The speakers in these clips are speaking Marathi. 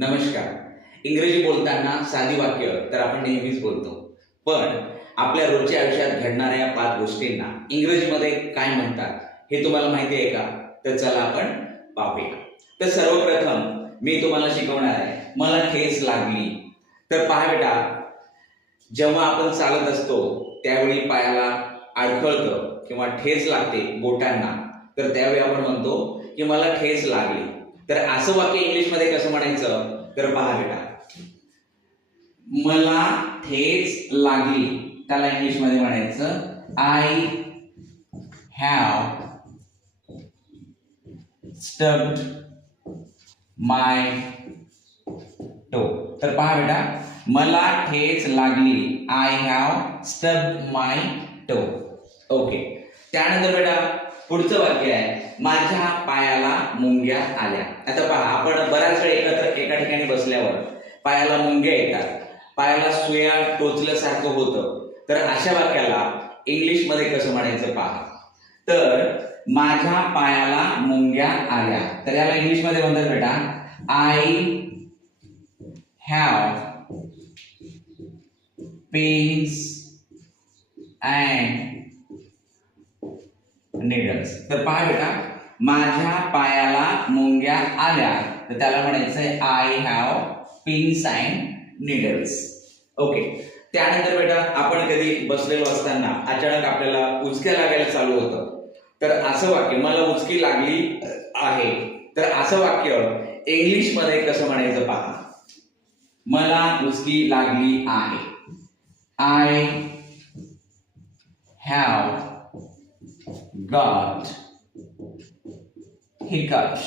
नमस्कार. इंग्रजी बोलताना साधी वाक्य तर आपण नेहमीच बोलतो, पण आपल्या रोजच्या आयुष्यात घडणाऱ्या 5 गोष्टींना इंग्रजीमध्ये काय म्हणतात हे तुम्हाला माहिती आहे का? तर चला आपण पाहूया. तर सर्वप्रथम मी तुम्हाला शिकवणार आहे, मला ठेच लागली. तर पहा बेटा, जेव्हा आपण चालत असतो त्यावेळी पायाला अडखळतं किंवा ठेच लागते बोटांना, तर त्यावेळी आपण म्हणतो की मला ठेच लागली. तर असं वाक्य इंग्लिशमध्ये कसं म्हणायचं? तर पहा बेटा, मला ठेच लागली त्याला इंग्लिशमध्ये म्हणायचं आय हॅव स्टब्ड माय टो. तर पहा बेटा, मला ठेच लागली I have stubbed my toe. Okay. त्यानंतर बेटा पुढचं वाक्य आहे, माझ्या पायाला मुंग्या आल्या. आता पहा, आपण बऱ्याच वेळ एका ठिकाणी बसल्यावर पायाला मुंग्या येतात, पायाला सुया टोचल्यासारखं होतं. तर अशा वाक्याला इंग्लिशमध्ये कसं म्हणायचं पहा. तर माझ्या पायाला मुंग्या आल्या, तर याला इंग्लिशमध्ये म्हणतात बेटा I have pens and needles. तर पहा बेटा, माझ्या पायाला मुंग्या आल्या, तर त्याला म्हणायचंय I have pins and needles. Okay. त्यानंतर बेटा, आपण कधी बसलेलो असताना अचानक आपल्याला उचक्या लागायला चालू होतं, तर असं वाक्य मला उचकी लागली आहे, तर असं वाक्य इंग्लिशमध्ये कसं म्हणायचं पहा. मला उचकी लागली आहे, आय हॅव गॉट हिकअप्स.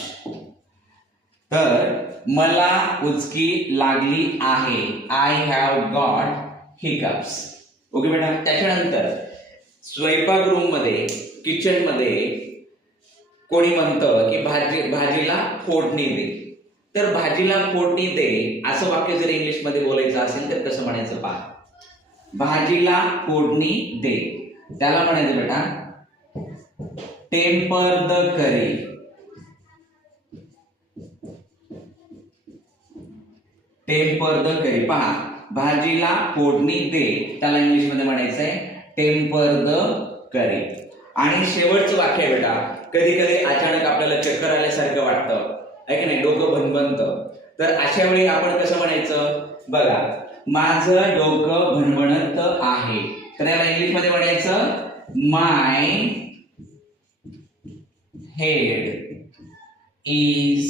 तर मला उचकी लागली आहे, I have got hiccups. Okay बेटा. त्याच्यानंतर स्वयंपाक रूम मध्ये, किचन मध्ये कोणी म्हणतं की भाजीला फोडणी दे. तर भाजीला फोडणी दे असं वाक्य जर इंग्लिश मध्ये बोलायचं असेल तर कसं म्हणायचं पहा. भाजीला फोडणी दे त्याला म्हणायचं बेटा temper the curry. Temper the curry. पहा, भाजीला फोडणी दे त्याला इंग्लिशमध्ये म्हणायचंय टेम्पर द करी. आणि शेवटचं वाक्य आहे बेटा, कधी कधी अचानक आपल्याला चक्कर आल्यासारखं वाटतं, आहे की नाही, डोकं भणभणतं. तर अशा वेळी आपण कसं म्हणायचं बघा, माझं डोकं भणभणत आहे, तर याला इंग्लिशमध्ये म्हणायचं माय हेड is